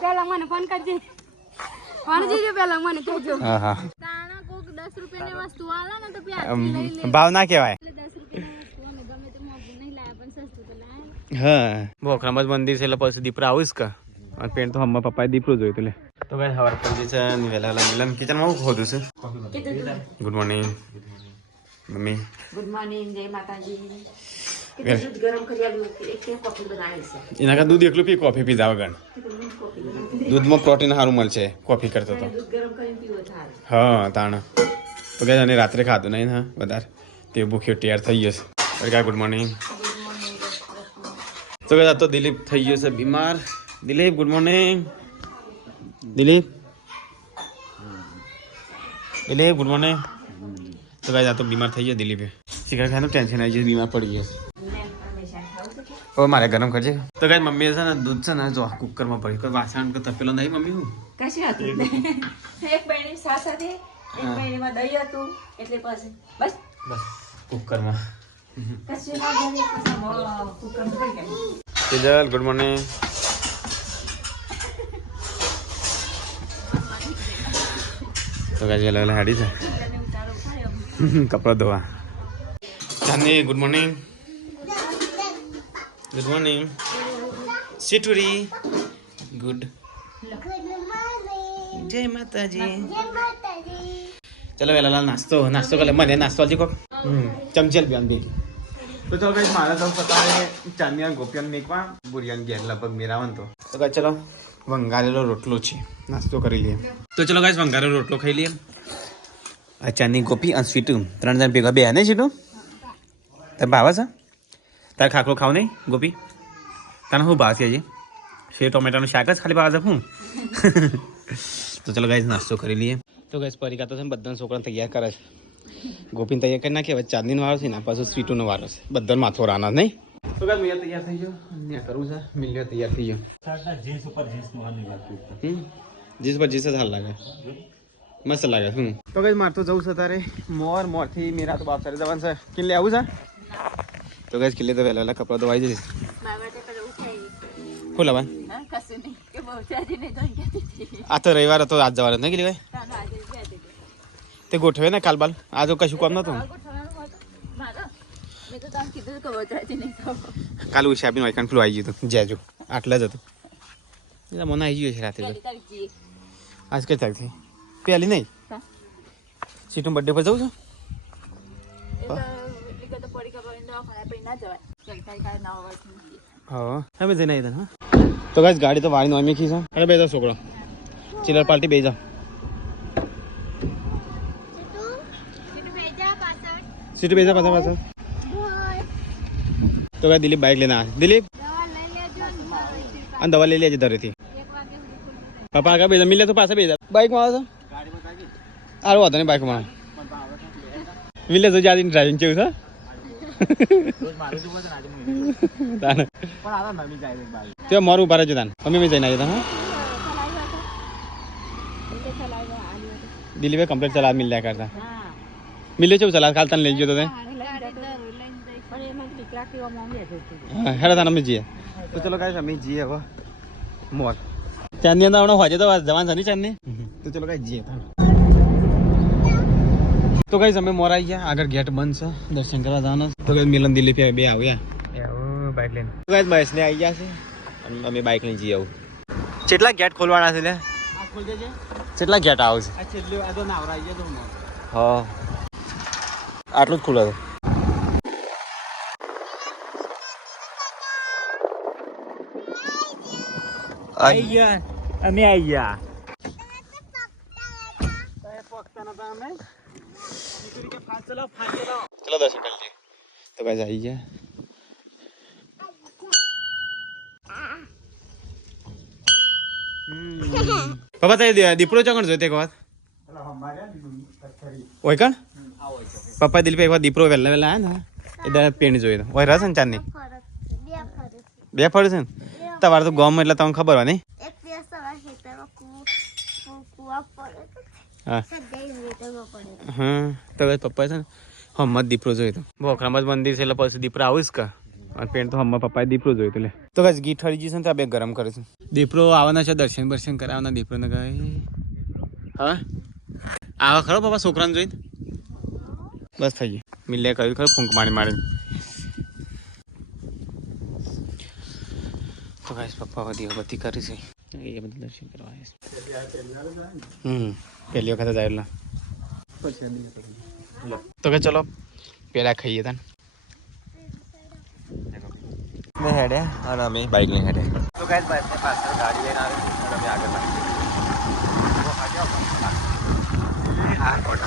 પેલા મને ફોન કરજે વાણજી પેલા મને કહેજો હા હા તાણા કોક 10 રૂપિયાની વસ્તુ આલા ને તો પ્યાથી લઈ લે ભાવ ના કહેવાય 10 રૂપિયાની વસ્તુ અમે ગમે તે મોંઘું નહીં લાયા પણ સસ્તું તો લાયા હા ભોખરામાં જ મંદિર છે એટલે પછી દીપડા આવીશ કે અને પેન્ટ તો હમણાં પપ્પાએ દીપડું જોયું એટલે તો કઈ સવાર પડી છે વહેલા મિલન કિચનમાં હું ખોદું છું good morning mummy good morning જય માતાજી દૂધ ગરમ કરી આલું એક કોફી બનાવી છે એના કારણે દૂધ એકલું પી કોફી પીધા વગર દૂધમાં પ્રોટીન સારું મળશે કોફી કરતો તો દૂધ ગરમ કરીને પીવો થાય હા તાણ તો કઈ અને રાત્રે ખાધું નહીં હા વધારે તે ભૂખ્યો તૈયાર થઈ જશે અરે કા ગુડ મોર્નિંગ તો કઈ તો દિલીપ થઈ ગયો છે બીમાર Dilip good morning Dilip Dilip good morning તો કઈ તો બીમાર થઈ ગયો દિલીપે શિખર ખાવાનું ટેન્શન આવી જાય બીમાર પડી ગયો ઓ મારે ગરમ કરજે તો કઈ મમ્મી છે ને દૂધ છે ને જો કુકરમાં પડી કોઈ વાસણ કે તપેલો નહીં મમ્મી હું કશું હતું એક બહેની સાસ હતી એક બહેનીમાં દહીં હતું એટલે પછી બસ બસ કુકરમાં કશું ના ઘરે કુકરમાં પડી ગયું તેજલ ગુડ મોર્નિંગ તો કઈ અલગ અલગ હાડી છે કપડા ધોવા Chandni good morning good morning સિટુરી ગુડ જય માતાજી ચલો વેલા નાસ્તો નાસ્તો કરે મને નાસ્તો હજી કોક ચમચેલ બેન ભેગી તો ચલો કઈ મારા તો પતાવે ચાંદિયા ગોપિયાન મેકવા બુરિયાન ઘેર લગભગ મેરાવન તો કઈ ચલો વંગારેલો રોટલો છે નાસ્તો કરી લઈએ તો ચલો ગાઈસ વંગારેલો રોટલો ખાઈ લઈએ આ ચાંદની ગોપી અને સ્વીટું 3 જણ ભેગા બે ને સીટું તને ભાવે છે તારે ખાખરો ખાવ નહીં ગોપી તને શું ભાવ છે હજી શેર ટોમેટાનું શાક જ ખાલી ભાવે છે હું તો ચલો ગાઈસ નાસ્તો કરી લઈએ તો ગાઈસ પરિકા તો છે બધા છોકરાને તૈયાર કરે છે ગોપીને તૈયાર કરી નાખીએ હવે ચાંદનીનો વારો છે ને પાછું સ્વીટુનો વારો છે બધા માથો રાના નહીં તો ગાઈસ મિયા તૈયાર થઈ ગયો ને કરવું છે મિલિયા તૈયાર થઈ ગયો જીન્સ પર જીન્સ જ હાલ લાગે મસ્ત લાગે તો કઈ માર તો જવું છે તારે મોરથી મેરા તો બાપ સારે જવાનું છે કિલ્લે આવું છે તો કઈ કિલ્લે તો વહેલા વહેલા કપડા ધોવાઈ જશે શું લાવવાનું આ તો રવિવાર હતો આજ જવાનું નહીં કિલ્લે ભાઈ તે ગોઠવે ને કાલ બાલ આ તો કશું કામ નતું કાલ ઉષાબીન વાયકાન પેલું આવી ગયું હતું જેજો આટલા જ હતું મને આવી ગયું છે રાત્રે આજ કઈ તારીખ થઈ પહેલી નહીં સીટું બર્થડે પર જવું છું હા અમે જઈને આવી હા તો કઈ ગાડી તો વાળી નો અમે ખી છે અરે બે જાઓ છોકરો ચિલર પાર્ટી બે જાઓ સીટ બે જાઓ પાછા તો કઈ દિલીપ બાઇક લઈને આવે દિલીપ અને દવા લઈ લેજે ધરેથી પપ્પા આગળ બે મિલે તો પાછા બે બાઇકમાં આવે છે આરો વાંધો નહીં બાઇકમાં મિલે તો જાતી ડ્રાઇવિંગ કેવું છે તે મારું ઉભા રહેજો તાન અમે મેં જઈને આવી હા દિલીપે કમ્પ્લીટ ચલા મિલ્યા કરતા મિલે છે ચલા કાલ તને લઈ ગયો તો હા હેડા તાન અમે જઈએ તો ચલો કાંઈ અમે જઈએ હવે મોર ચાંદની અંદર હમણાં હોજે તો જવાન છે ને ચાંદની તો ચલો કાંઈ જઈએ તો કઈ અમે મોર આવી ગયા આગળ ગેટ બંધ છે દર્શન કરવા જવાના તો કઈ મિલન દિલીપ બે આવ્યા બાઇક લઈને તો કઈ બસ ને આવી ગયા છે અને અમે બાઇક લઈને જઈએ આવું કેટલા ગેટ ખોલવાના છે લે કેટલા ગેટ આવશે હા આટલું જ ખુલે છે અમે આવી ગયા ચલો દર્શન કરી લઈએ તો કઈ આવી ગયા પપ્પા તે દીપડો ચોકણ જોઈ એક વાત ઓય કણ પપ્પા દિલીપ એક વાર દીપડો વહેલા વહેલા આવ્યા ને એ પેન્ટ જોઈ ઓય રસ ને ચાંદની બે ફળ છે ને તમારે તો ગામ એટલે તમને ખબર હોય નહીં હા તો પપ્પા છે ને મત દીપડો જોઈ તો ભોખરામાં જ મંદિર છે એટલે પછી દીપડા આવીશ કે અને પેન્ટ તો હમણાં પપ્પાએ દીપરો જોયું હતું લે તો બસ ગીત હળી જશે ને તો આ બે ગરમ કરે છે દીપરો આવવાના છે દર્શન બર્શન કરાવવાના દીપરોને કહે હા આવા ખરો પપ્પા છોકરાને જોઈને બસ થઈ ગયું મિલ્યા કહ્યું ખરું ફૂંક મારી તો ગાઈસ પપ્પા બધી બધી કરી છે એ બધું દર્શન કરવા પહેલી વખત જ આવેલા તો કે ચલો પેલા ખાઈએ તા મેં હેડે અને અમે બાઇક લઈને હેડે તો ગાઈસ બાઇકની પાછળ ગાડી લઈને આવે અને અમે આગળ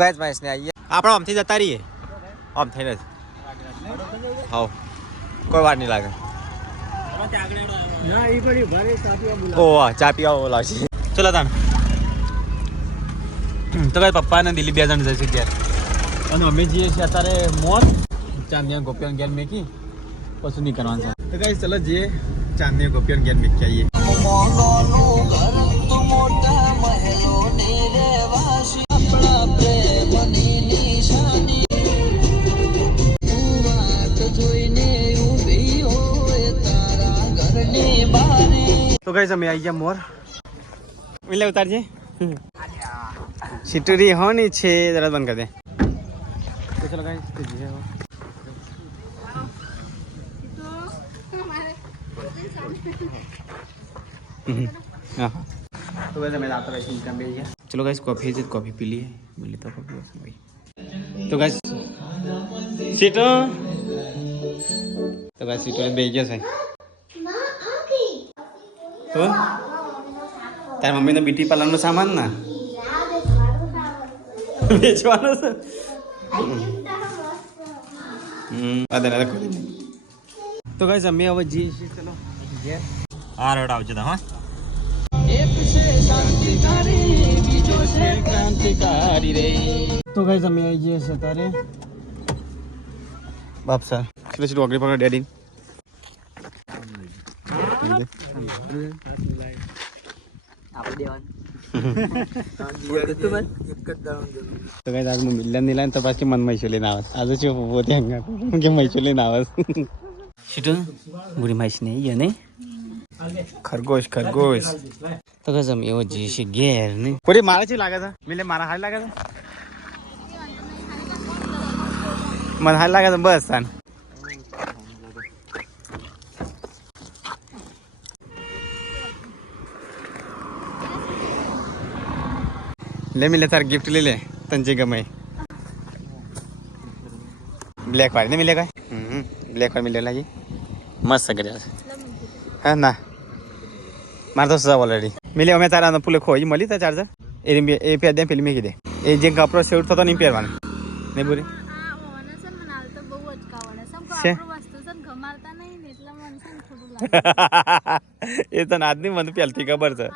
ગાઈસ માઈસ ને આવીએ આપણે આમથી જતા રહીએ આમ થઈને જ હા કોઈ વાર નહીં લાગે ઓહ ચા પીવા બોલાવશે ચલો તાણ તો કઈ પપ્પા ને દિલ્હી 2 જણ જશે ઘેર અને અમે જઈએ છીએ અત્યારે મોલ ચાંદિયા ગોપિયાન ઘેર મેકી પછી નહીં કરવાનું છે તો કઈ ચલો જઈએ ચાંદિયા ગોપિયાન ઘેર મેકી આવીએ તો ગાઈસ અમે આવી ગયા મોર એટલે ઉતારજે સિટરી હોની છે જરા બંધ કરી દે તો ચલો ગાઈસ तो वैसे मैं आता रहती हूँ भैया चलो गाइस कॉफी पी लिए मिली तो कॉफी भाई तो गाइस सीटो बेच गया सही तो તાર મમ્મીનો બ્યુટી પાર્લરનો સામાન ના વેચવાનો છે તો ગાઈસ અમે હવે જઈએ છીએ ચલો ઘેર આ રોડ આવજો તો હા એક છે શાંતિકારી બીજો છે ક્રાંતિકારી રે તો ગાઈસ અમે આવી જઈએ છીએ તારે બાપ સર એટલે છે ડોગરી પકડ ડેડી તો કઈ આજ મિલન ની લાઈન તો પાછી મન મૈસો લઈને આવે આજે છે પોતે હંગા કે મૈસો લઈને આવે સીટો બુરી માઈસ નહીં ને ખરગોશ તો કઈ જમ એવો જે છે ઘેર ને પૂરી મારે છે લાગે છે મિલે મારા હાલ લાગે છે મને હાલ લાગે છે બસ તાન ले मिले तार गिफ्ट ले ले तंजे गमय ब्लैक वाली नहीं मिलेगा ब्लैक वाली मिलेगा ये मस्त कर है ना मार तो सब ऑलरेडी मिले हमें तारा न पुले खोई मली था चार्जर ए पे दे फिल्म की दे ए जे कपड़ो सेट तो नहीं पेरवाना नहीं बोले એ તો આજની મને પહેલથી ખબર છે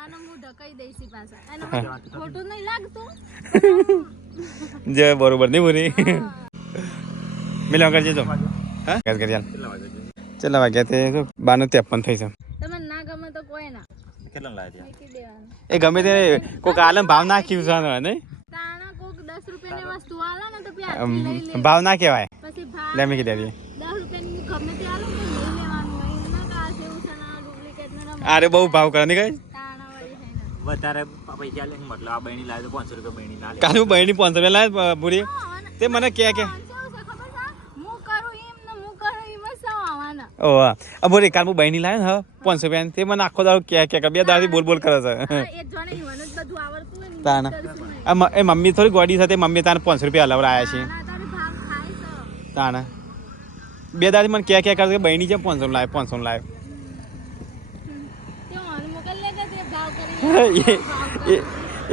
જે બરોબર નહીં બોલી મિલા કરજે તો હા ગેસ કરી ચાલ કેટલા વાગ્યા તે 12:53 થઈ છે તમને ના ગમે તો કોઈ ના કેટલા લાગ્યા એ ગમે તે કોક આલમ ભાવ નાખ્યું છે ને તાણા કોક 10 રૂપિયાની વસ્તુ આલે ને તો પ્યાર ભાવ ના કહેવાય પછી ભાવ લે મે કી દે 10 રૂપિયાની ગમે તે આલે ને લઈ લેવાનું હોય ના કા સેવ સના ડુપ્લિકેટ ના અરે બહુ ભાવ કરે ને કઈ વધારે પૈસા લે મતલબ આ બહેણી લાવે તો 500 રૂપિયા બહેણી ના લે કાનું બહેણી 500 રૂપિયા લાવે પૂરી તે મને કે હું કરું એમ સવાવાના ઓ આ બોરી કાલ હું બહેણી લાવે ને 500 રૂપિયા તે મને આખો દાડો કે બે દાડી બોલ કરે છે એક જણે ઈવન જ બધું આવડતું હોય ને તાના એ મમ્મી થોડી ગોડી સાથે મમ્મી તાને 500 રૂપિયા લાવરાયા છે તારે ભાગ ખાય છે તાના બે દાડી મને કે કરે કે બહેણી છે 500 લાવે 500 લાવે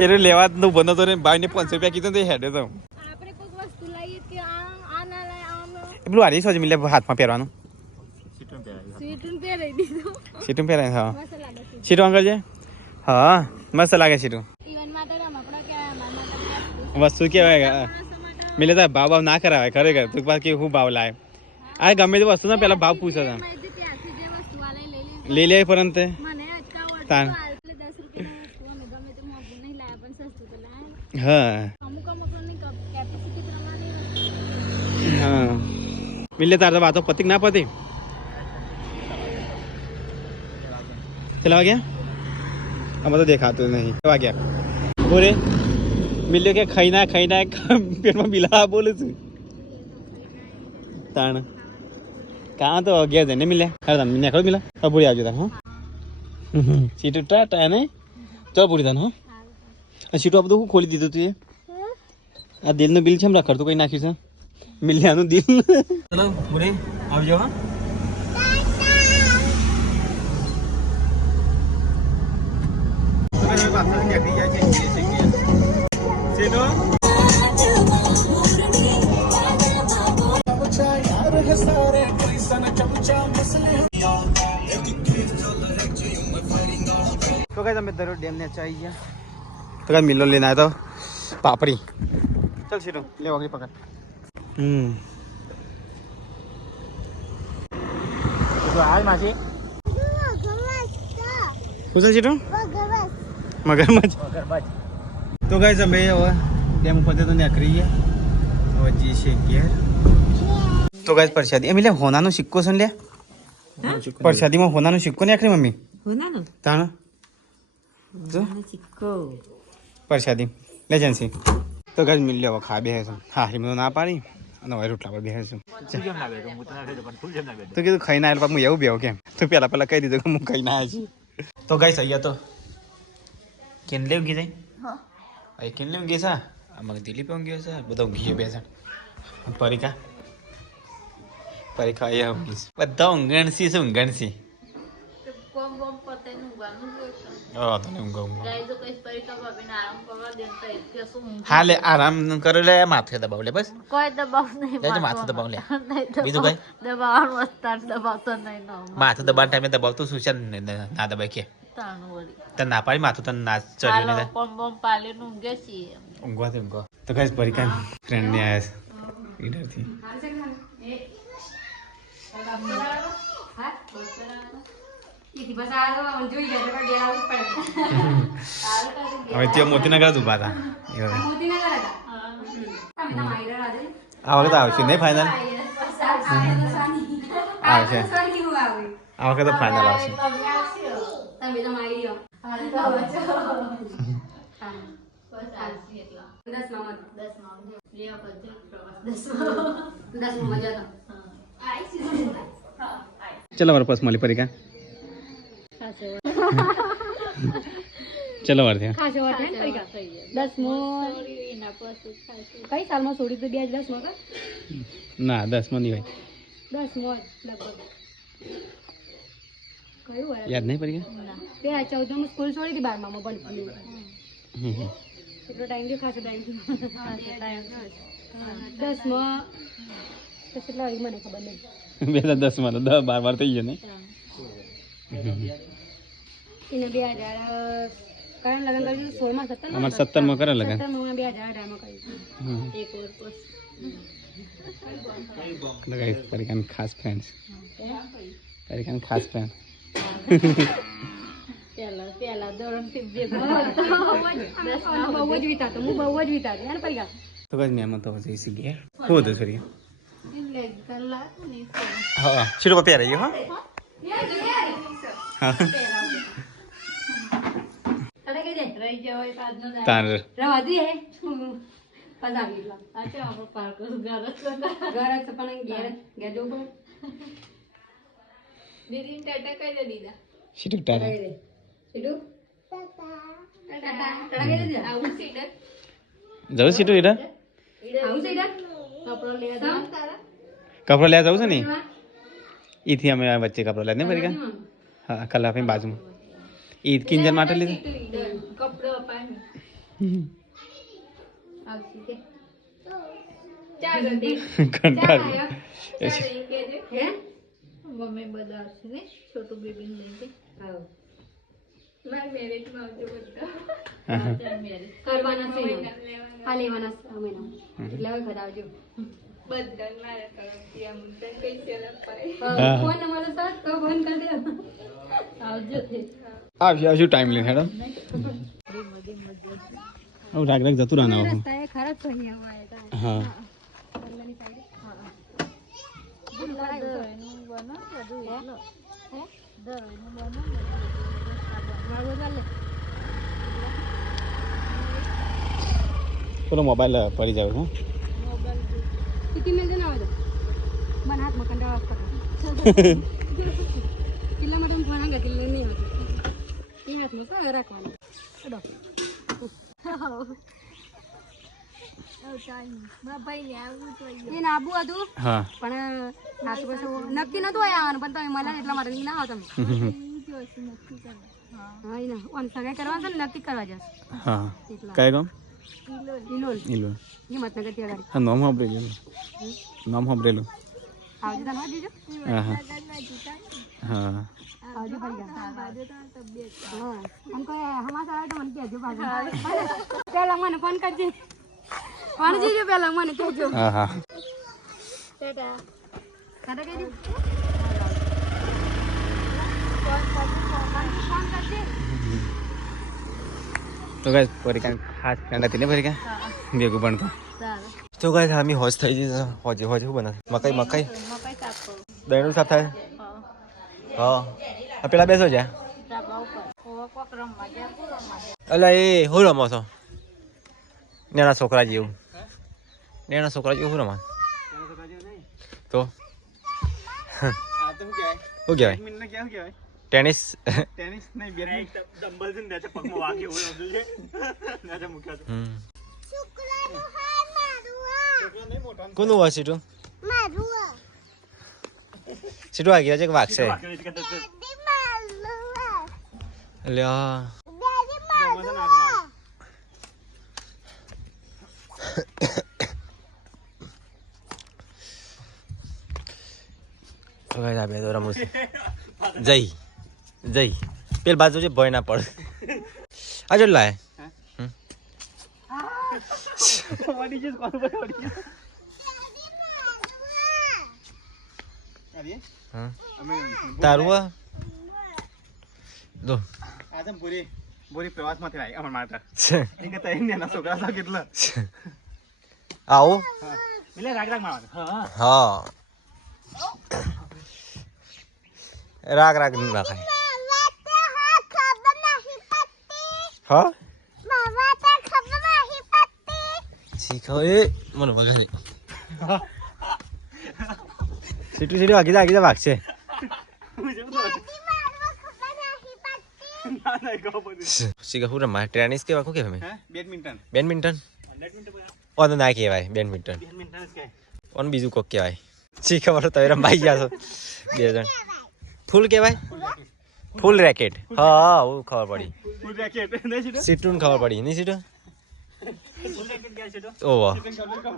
એ લેવા નું બનો તો ભાઈ ને 500 રૂપિયા કીધું તો હેડે તો આપણે કોઈ વસ્તુ લઈએ કે આ ના લાય આમ પેલું આરી સોજ મિલે હાથમાં પહેરવાનું સીટું પહેરાય હા સીટું અંકલ છે હા મસ્ત લાગે સીટું વસ્તુ કેવાય મિલે તો ભાવ ના કરાવે ખરેખર તું પાસ કે હું ભાવ લાવે આ ગમે તે વસ્તુ ના પેલા ભાવ પૂછે છે લઈ લે પરંતુ તાન હા હા મિલે તાર તો વાતો પતિક ના પતી કેટલા વાગ્યા આમાં તો દેખાતું નહીં વાગ્યા બોલે મિલ્યો કે ખાઈ ના પેટમાં બિલા બોલું છું તાણ કાં તો ગયા છે ને મિલ્યા અરે તમે નીકળો મિલા પૂરી આવજો તાર હા સીટું ટાટા ને ચાલ પૂરી તાન હા સીટું આ બધું ખોલી દીધું તું એ આ દિલનું બિલ છે એમ રખડતું કઈ નાખ્યું છે મિલ્યાનું દિલ ચલો પૂરી આવજો હા तो गाइस हमें दरो डैम ने चाहिए तो गाइस मिलो लेना है तो पापड़ी चल सीटो ले आगे पकड़ तो आज मासी कुछ सीटो मगरमच्छ तो गाइस हमें डैम ऊपर तो निकली है और जी शेक गया तो गाइस प्रसादी मिले होना नो सिक्को सुन ले प्रसादी में होना नो सिक्को नहीं आखरी मम्मी होना नो ताना સિક્કો પ્રસાદી લેજન્સી તો ગાઈસ મિલ લેવા ખા બે છે હા હિમ ના પાડી અને હવે રોટલા પર બેસે તો કીધું ખાઈને આવેલ હું એવું બેહું કેમ તો પેલા કહી દીધું કે હું ખાઈને આવ્યા છું તો ગાઈસ અહીંયા તો કેન લેવું ગઈ જાય હા કેન લેવું ગઈ છે આમાં દિલીપ ઊંઘ ગયો છે બધા ઊંઘી ગયો બેસણ પરીકા અહીંયા ઊંઘી બધા ઊંઘણસી છે ઊંઘણસી તને હા લે આરામ કરે લે માથે દબાવ લે બસ કોઈ દબાવ નહીં માથે દબાવ લે બીજું કઈ દબાવવાનું વસ્તા દબાવતો નહીં માથે દબાવ ટાઈમે દબાવતું શું છે ના દબાય કે તને ના પાડી માથું તને ના ચડ્યું ને બોમ પાલે નું ઊંઘે છીએ ઊંઘવા તો કઈ પરીકા ફ્રેન્ડ ને આયા છે ઈડરથી હવે ત્યાં મોતીનગર જ ઉભા હતા આ વખતે આવશે નહીં ફાઇનલ આવશે આ વખતે ફાઇનલ આવશે ચલો વાર પાસ મળી પરીકા ચલો વાર થયા કઈ સાલમાં છોડી તો 2010 માં ના 10 માં નહીં હોય 10 માં લગભગ કયું યાદ નહીં પડી 2014 માં સ્કૂલ છોડી હતી 12 માં ભણતી એટલો ટાઈમ જો ખાસો ટાઈમ 10 માં તો કેટલા મને ખબર નહીં 2010 માં તો 10 12 વાર થઈ ગયો ને એને 2000 કારણ લગન કર્યું 16 માં 17 અમાર 17 માં કરે લગન 17 માં 2018 માં કર્યું એક વર્ષ લગાઈ પરીકાન ખાસ ફ્રેન્ડ્સ પરીકાન ખાસ ફ્રેન્ડ પેલા ધોરણ થી જે બહુ જ વિતાતો હું બહુ જ વિતાતી ને પરીકા તો કઈ મેમ તો જઈસી ગયા ખુદ સરી હા શીરો પર રહી હા તાર રવા દે પધારી અચ્છા આપણે પાર્ક ઘર પણ ઘેર જવું દીદી ટાટા કઈ દે દીદા શીટુ ટાટા શીટુ ટાટા કઈ દે આવું સીડર જાવ શીટુ ઈડા આવું સીડર કપડો લે દે તારા કપડો લે જાવ છે ને ઈથી અમે વચ્ચે કપડો લે ને પરીકા હા કલા આપણી બાજુમાં ઈદ કિંજન માટે લીધું કપડો અપાય આવતી કે ચાલ દે કંટાળ હે મમ્મી બધા છે ને છોટું બેબી ને લઈને આવ મારી મેરેજ માં આવજો બધા કરવાના છે આ લેવાના અમે ના એટલે હવે ખડાવજો બધા મારા તરફથી આમ કઈ સેલ અપાય ફોન નંબર સાથ તો ફોન કરી દે આવજો આવશું ટાઈમ લઈને હેડો આવ રાગ રાગ જતું રહેવાનું રસ્તા એ ખરાબ તો અહીંયા આવ્યા હા પેલો મોબાઈલ પડી જાય હું किती मिळते ना मन हात मग कंटाळा असतात किल्ला मॅडम फोन घातलेला नाही होत ती हात मग राखवायला એ આબુ હતું હા પણ નાતું પછી નક્કી નતું આવવાનું પણ તમે મળે એટલા માટે ના આવો તમે હા એ ના ઓન સગાઈ કરવા છે ને નક્કી કરવા જશે હા કઈ ગામ ઇલોલ ઇલો હિંમતનગર ત્યાં ગાડી હા નામ સાંભળેલું નામ સાંભળેલું આવજો તમે જીજો હા હા હા આવજો ભાઈ હા આમ કોઈ હમાસા આવે તો મને કહેજો પાછું પહેલા મને ફોન કરજે ફોન જીજો પહેલા મને કહેજો હા હા ટાટા ટાટા કહેજો ફોન કરજે તો ગાઈસ પરીકા ખાસ ફ્રેન્ડ હતી ને પરીકા ભેગું પણ તો ગાઈસ આમી હોશ થઈ જઈ હોજે હોજે શું બને મકાઈ મકાઈ મકાઈ સાફ કરો દહીંનું સાફ થાય હા આ પેલા બેસો જા ધાબા ઉપર કોક રમવા જાય અલા એ હું રમો છો નાના છોકરા જેવું નાના છોકરા જેવું શું રમવા તો શું કહેવાય ટેનિસ ટેનિસ નહીં બેટ ડમ્બલ છે ને ત્યાં પગમાં વાગે હોય બધું છે ત્યાં મૂક્યા છે કોનું હોય સીટું સીટું આ ગયા છે કે વાગશે એટલે આ બે તો રમું જય જય પેલ બાજુ છે ભય ના પડ આ જો લાય વડી જઈશ કોણ ભાઈ વડી જઈશ હા અમે તારું દો આજે પૂરી પૂરી પ્રવાસમાંથી આવી અમારા માટે એ કે તઈ ને છોકરા સા કેટલા આવો મિલે રાગ રાગ મારવાનું હા હા રાગ રાગ રાખાય હા શીખો એ મને વગાડી સીટું સીટું આગી વાગશે ના ના કહો બધું શીખો હું રમા ટેનિસ કેવા શું કહેવાય હે બેડમિન્ટન બેડમિન્ટન બેડમિન્ટન ઓન ના કહેવાય બેડમિન્ટન બેડમિન્ટન કે ઓન બીજું કોક કહેવાય શીખો તો રમાઈ ગયા છો બે જણ ફૂલ કહેવાય ફૂલ રેકેટ હા હું ખબર પડી ફૂલ રેકેટ નહીં સીધો સીટું ખબર પડી નહીં સીટું ફૂલ રેકેટ કે સીધો ઓહ સેકન્ડ કવર કો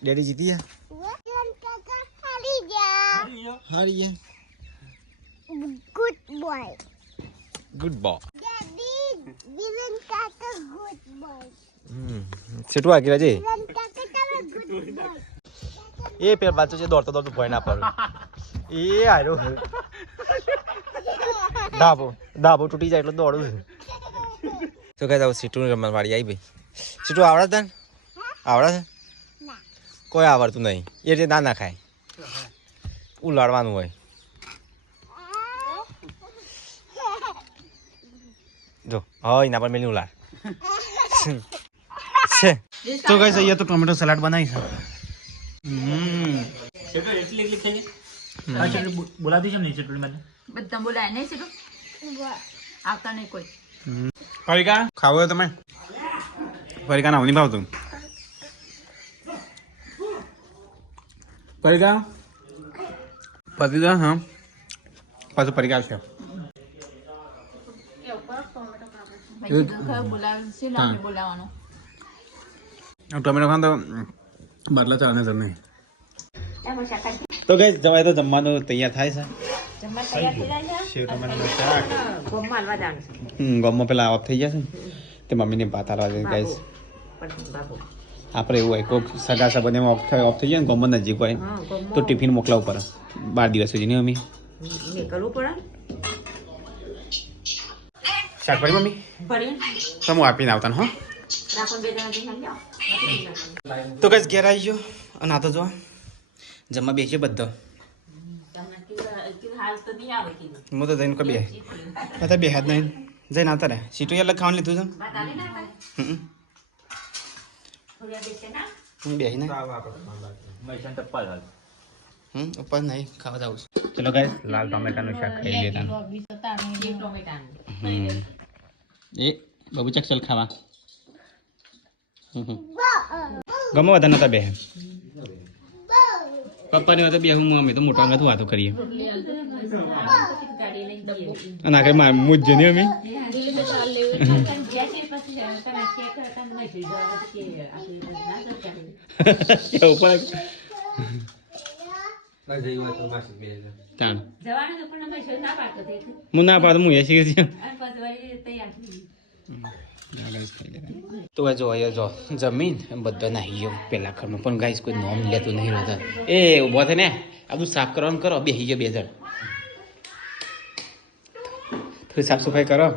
ડેડી જીતી ગયા હારી ગયા Good boy. Good boy Daddy, Vivian Kaka, good boy. સીટું આગી રાજી Vivian Kaka, good boy. એ પેલા બાજુ છે દોડતો દોડતો ભય ના પડે એ આરો ધાબો તૂટી જાય એટલે દોડું તો કઈ જાવ સીટું રમવા વાળી આવી ભાઈ સીટું આવડે તને આવડે છે કોઈ આવડતું નહીં એ રીતે ના ખાય ઉલાડવાનું હોય જો હા એના પર મેલી ઉલાડ તો કઈ અહીંયા તો ટોમેટો સલાડ બનાવી છે સેટો એટલી એટલી થઈ ગઈ આ સેટો બોલાતી છે ને સેટો માં બધા બોલાય નહીં સીધું આવતા નહીં કોઈ પરીકા ખાવો તમે પરીકા ના નહીં ભાવતું પરીકા પતી જા હા પાછું પરીકા છે બોલાવવાનું ટોમેટો ખાન તો બદલા ચાલે સર નહીં તો ગઈ જવાય તો જમવાનું તૈયાર થાય છે સેવ ટમાટરનું શાક ગમમાં પેલા ઓફ થઈ ગયા છે ને તે મમ્મીને ભાત હાલવા છે ગાઈસ આપણે એવું હોય કોઈક સગા સંબંધીમાં ઓફ થઈ જાય ને ગમમાં નજીક હોય તો ટિફિન મોકલાવવું પડે 12 દિવસ સુધી નહીં મમ્મી નીકળવું પડે શાકભાજી મમ્મી ભરી તમે આપીને આવતા હો પણ બે જણા જઈને લ્યો. તો કઈ ઘેર આવી ગયો અને આ તો જો જમવા બેસીએ બધો તમને કીધું હાલ તો નહીં આવે કીધું. હું તો જઈને બે તો બે હાથ નહીં જઈને આવતા રે સીટું અલગ ખાવાનું લીધું છે વાત આવી ના થાય. હમ. થોડી વાર બેસે ના. હું બેસીને મહેસાણ ટપ્પા હાલ ઉપર નહીં ખાવા જાઉં છું ચલો ગાઈસ લાલ ટોમેટાનું શાક ખાઈ લેતા એક ટોમેટાનું. એ બાબુ ચલ ખાવા ગમો વધારે નતા બે પપ્પાની વાત બે હું મમ્મી તો મોટા અંગત વાતો કરીએ ગાડી લઈને જઈએ. અને આગળ માર મુજ જઈને અમે બેસે પછી તમે ચેક કરો તમે નહીં જવા કે આપણે ના જતા. ઉપર ચાલ જવાનું તો પણ અમે ના પાડતો તે. હું ના પાડું હું એ શીખે છે અને પછી વળી તૈયાર થઈ. તો જો અહીંયા જો જમીન બધા નાહી ગયો પેલા ઘરમાં પણ ગાઈસ કોઈ નોમ લેતું નહીં રહેતા એ ઉભો થાય ને આ બધું સાફ કરવાનું કરો બેસી ગયો બે જણ થોડી સાફ સફાઈ કરો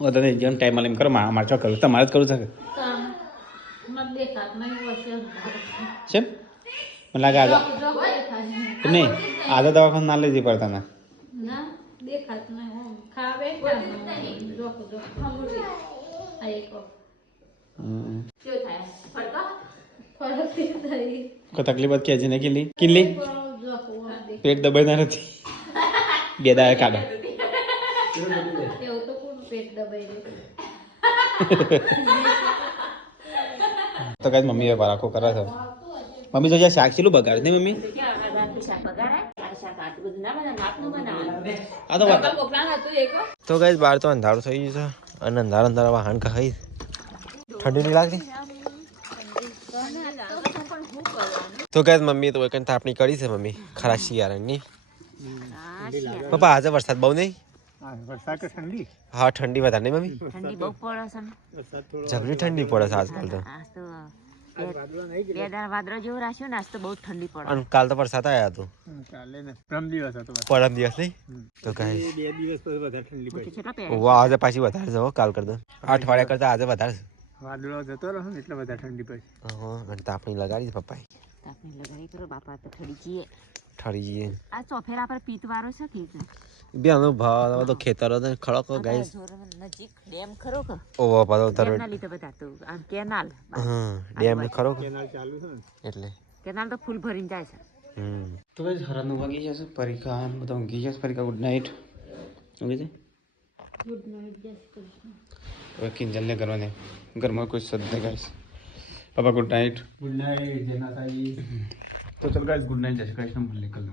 વધારે જેમ ટાઈમ મળે એમ કરો મારે શું કરું તમારે જ કરું છે છે મને લાગે આજે નહીં આજે દવાખાને ના લેજી પડતા ના શું થાય? ફરતો? કોઈ તકલીફ જ કે છે ને કિલ્લી કિલ્લી પેટ દબાઈ ના નથી બે દાડે કાઢો તો કઈ મમ્મી વેપાર આખો કરે છે મમ્મી તો શાક ચીલું બગાડ ને મમ્મી તો ક્યાં આગળ રાતનું શાક બગાડાય? આ શાક આટલું બધું ના બનાવે, નાપનું બનાવવાનું. આ તો તો ગાઈસ બહાર તો અંધારું થઈ ગયું છે અને અંધારા વાહન ખાઈ ઠંડી નહીં લાગતી તો ગાઈસ મમ્મી તો એક તાપણી કરી છે મમ્મી ખરા શિયાળાની પપ્પા આજે વરસાદ બહુ નહીં વરસાદ કે ઠંડી હા ઠંડી વધારે નહીં મમ્મી ઠંડી બહુ પડે છે ને. જબરી ઠંડી પડે છે આજકાલ તો આજ તો બે દાડા વાદળા જેવું રાખ્યું ને આજ તો બહુ જ ઠંડી પડે. અને કાલ તો વરસાદ આવ્યા હતો ચાલે ને પ્રમ દિવસ હતો પરમ દિવસ નહીં તો ગાઈસ બે દિવસ પછી વધારે ઠંડી પડી કેટલા પહેર્યા? વાહ આજે પાછી વધારે છે હો કાલ કરતા અઠવાડિયા કરતા આજે વધારે છે વાદળો જતો રહ્યો ને એટલે વધારે ઠંડી પડી હા અને તાપણી લગાડી છે પપ્પાએ તાપણી લગાડી કરો બાપા તો ઠરી જઈએ. ઠરી જઈએ આ ચોફેરા પર પિત્ત વાળો છે કે બે અનુભવ તો ખેતરો તો ખડક ગાઈસ નજીક ડેમ ખરો કે ઓવો પાછો તરત કેનાલ લીધે બધા તો આમ કેનાલ હા ડેમ ખરો કેનાલ ચાલુ છે ને એટલે કેનાલ તો ફૂલ ભરીને જાય છે. તો કઈ હરાનું વાગી જશે પરીક્ષા બધા ઊંઘી જશે પરીક્ષા ગુડ નાઇટ ઊંઘી છે હવે કિંજલને કરવાને ઘરમાં કોઈ સદ નહીં ગાઈસ પાપા ગુડ નાઇટ ગુડ નાઇટ જય માતાજી તો ચલ ગાઈસ ગુડ નાઇટ જય શ્રી કૃષ્ણ ભલે કલ